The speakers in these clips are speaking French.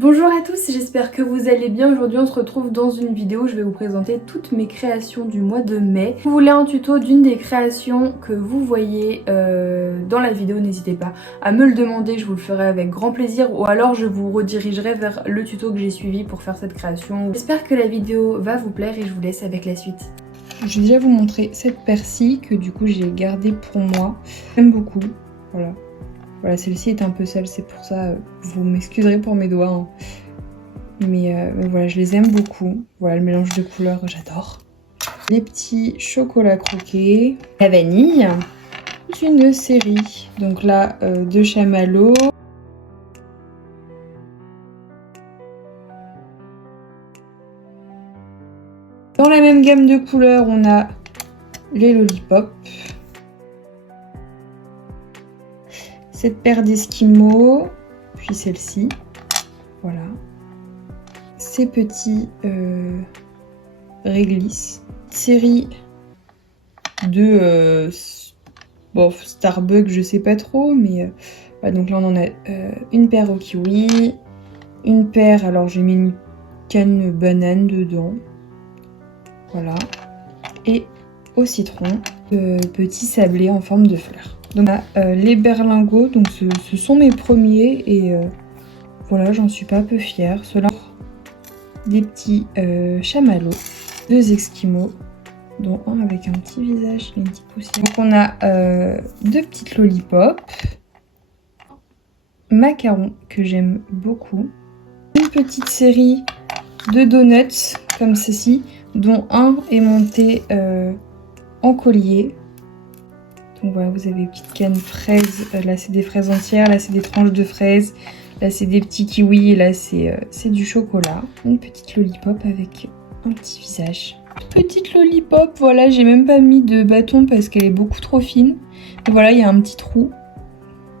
Bonjour à tous, j'espère que vous allez bien. Aujourd'hui on se retrouve dans une vidéo où je vais vous présenter toutes mes créations du mois de mai. Si vous voulez un tuto d'une des créations que vous voyez dans la vidéo, n'hésitez pas à me le demander, je vous le ferai avec grand plaisir ou alors je vous redirigerai vers le tuto que j'ai suivi pour faire cette création. J'espère que la vidéo va vous plaire et je vous laisse avec la suite. Je vais déjà vous montrer cette persil que du coup j'ai gardée pour moi. J'aime beaucoup, voilà. Voilà, celle-ci est un peu sale, c'est pour ça, vous m'excuserez pour mes doigts. Hein. Mais voilà, je les aime beaucoup. Voilà, le mélange de couleurs, j'adore. Les petits chocolats croqués, la vanille, une série. Donc là, de chamallows. Dans la même gamme de couleurs, on a les lollipops. Cette paire d'esquimaux, puis celle-ci, voilà. Ces petits réglisses. Série de Starbucks, je sais pas trop, mais voilà, donc là on en a une paire au kiwi, une paire, alors j'ai mis une canne banane dedans, voilà, et au citron, petit sablé en forme de fleur. Donc les berlingots, donc ce sont mes premiers et voilà, j'en suis pas peu fière. Ceux-là, des petits chamallows, deux esquimaux, dont un avec un petit visage et une petite poussière. Donc on a deux petites lollipops, macarons que j'aime beaucoup, une petite série de donuts comme ceci, dont un est monté en collier. Donc voilà, vous avez une petite canne fraise, là c'est des fraises entières, là c'est des tranches de fraises, là c'est des petits kiwis et là c'est du chocolat. Une petite lollipop avec un petit visage. Petite lollipop, voilà, j'ai même pas mis de bâton parce qu'elle est beaucoup trop fine. Donc voilà, il y a un petit trou.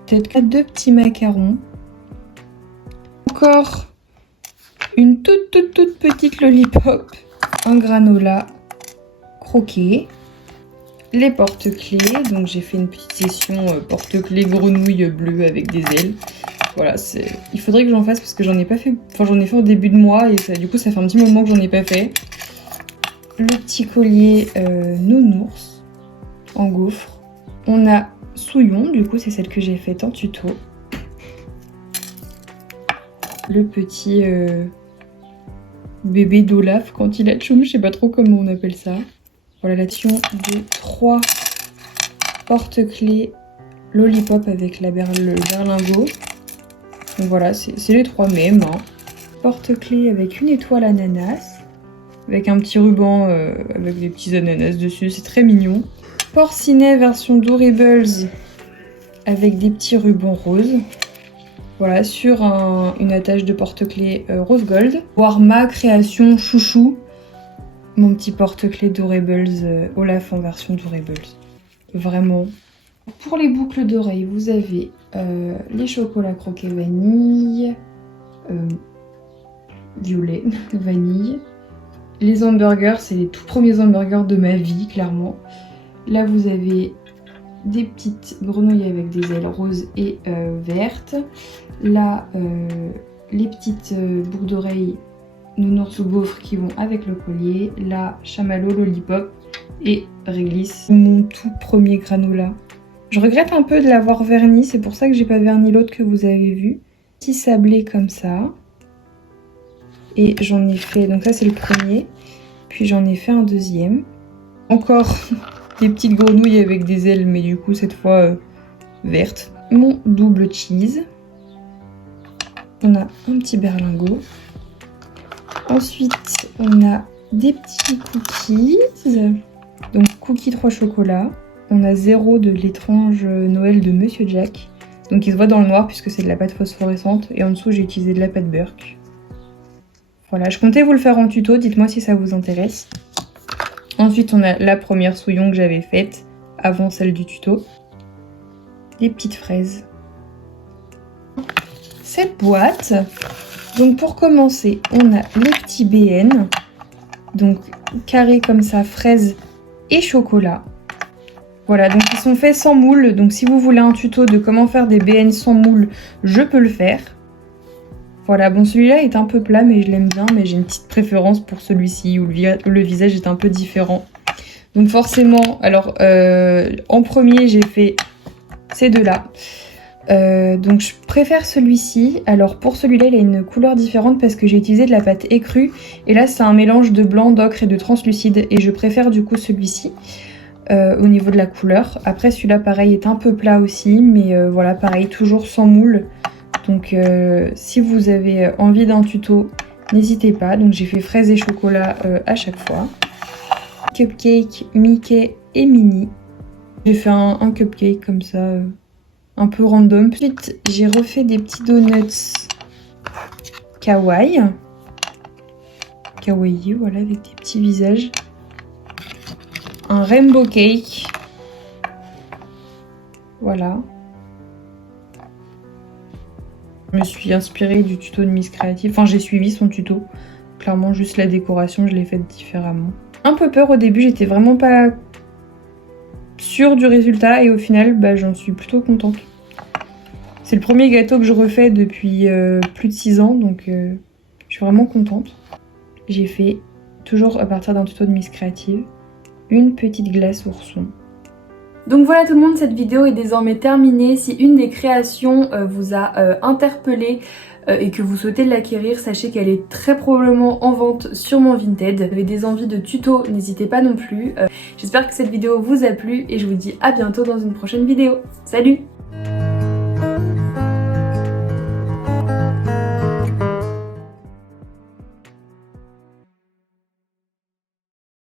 Peut-être deux petits macarons. Encore une toute petite lollipop. Un granola croqué. Les porte-clés, donc j'ai fait une petite session porte-clés grenouille bleue avec des ailes. Voilà, il faudrait que j'en fasse parce que j'en ai pas fait, enfin j'en ai fait au début de mois et ça, du coup ça fait un petit moment que j'en ai pas fait. Le petit collier nounours en gaufre. On a Souillon, du coup c'est celle que j'ai faite en tuto. Le petit bébé d'Olaf quand il a tchoum, je sais pas trop comment on appelle ça. Voilà l'action de 3 porte-clés lollipop avec le berlingot. Donc voilà, c'est les 3 mêmes. Hein. Porte-clés avec une étoile ananas, avec un petit ruban avec des petits ananas dessus, c'est très mignon. Porcinet version Doorables avec des petits rubans roses. Voilà, sur une attache de porte-clés rose gold. Warma création chouchou. Mon petit porte-clés Doorables Olaf en version Doorables. Vraiment. Pour les boucles d'oreilles, vous avez les chocolats croqués vanille, violet, vanille. Les hamburgers, c'est les tout premiers hamburgers de ma vie, clairement. Là, vous avez des petites grenouilles avec des ailes roses et vertes. Là, les petites boucles d'oreilles nounours ou gaufres qui vont avec le collier, là chamallow, lollipop et réglisse. Mon tout premier granola. Je regrette un peu de l'avoir verni, c'est pour ça que j'ai pas verni l'autre que vous avez vu. Petit sablé comme ça. Et j'en ai fait, donc ça c'est le premier, puis j'en ai fait un deuxième. Encore des petites grenouilles avec des ailes, mais du coup cette fois vertes. Mon double cheese. On a un petit berlingot. Ensuite, on a des petits cookies, donc cookies 3 chocolats. On a 0 de l'étrange Noël de Monsieur Jack, donc il se voit dans le noir puisque c'est de la pâte phosphorescente. Et en dessous, j'ai utilisé de la pâte Burke. Voilà, je comptais vous le faire en tuto, dites-moi si ça vous intéresse. Ensuite, on a la première Souillon que j'avais faite avant celle du tuto. Des petites fraises. Cette boîte... Donc pour commencer, on a le petit BN, donc carré comme ça, fraise et chocolat. Voilà, donc ils sont faits sans moule, donc si vous voulez un tuto de comment faire des BN sans moule, je peux le faire. Voilà, bon celui-là est un peu plat mais je l'aime bien, mais j'ai une petite préférence pour celui-ci où le visage est un peu différent. Donc forcément, alors en premier j'ai fait ces deux-là. Donc je préfère celui-ci. Alors pour celui-là il a une couleur différente parce que j'ai utilisé de la pâte écrue. Et là c'est un mélange de blanc, d'ocre et de translucide. Et je préfère du coup celui-ci au niveau de la couleur. Après celui-là pareil est un peu plat aussi. Mais voilà pareil toujours sans moule. Donc si vous avez envie d'un tuto, n'hésitez pas. Donc j'ai fait fraises et chocolat à chaque fois. Cupcake, Mickey et Minnie. J'ai fait un cupcake comme ça, un peu random. Ensuite, j'ai refait des petits donuts kawaii. Kawaii, voilà, avec des petits visages. Un rainbow cake. Voilà. Je me suis inspirée du tuto de Miss Creative. Enfin, j'ai suivi son tuto. Clairement, juste la décoration, je l'ai faite différemment. Un peu peur au début, j'étais vraiment pas sûre du résultat. Et au final, bah, j'en suis plutôt contente. C'est le premier gâteau que je refais depuis plus de 6 ans, donc je suis vraiment contente. J'ai fait, toujours à partir d'un tuto de Miss Creative, une petite glace ourson. Donc voilà tout le monde, cette vidéo est désormais terminée. Si une des créations vous a interpellé et que vous souhaitez l'acquérir, sachez qu'elle est très probablement en vente sur mon Vinted. Si vous avez des envies de tuto, n'hésitez pas non plus. J'espère que cette vidéo vous a plu et je vous dis à bientôt dans une prochaine vidéo. Salut!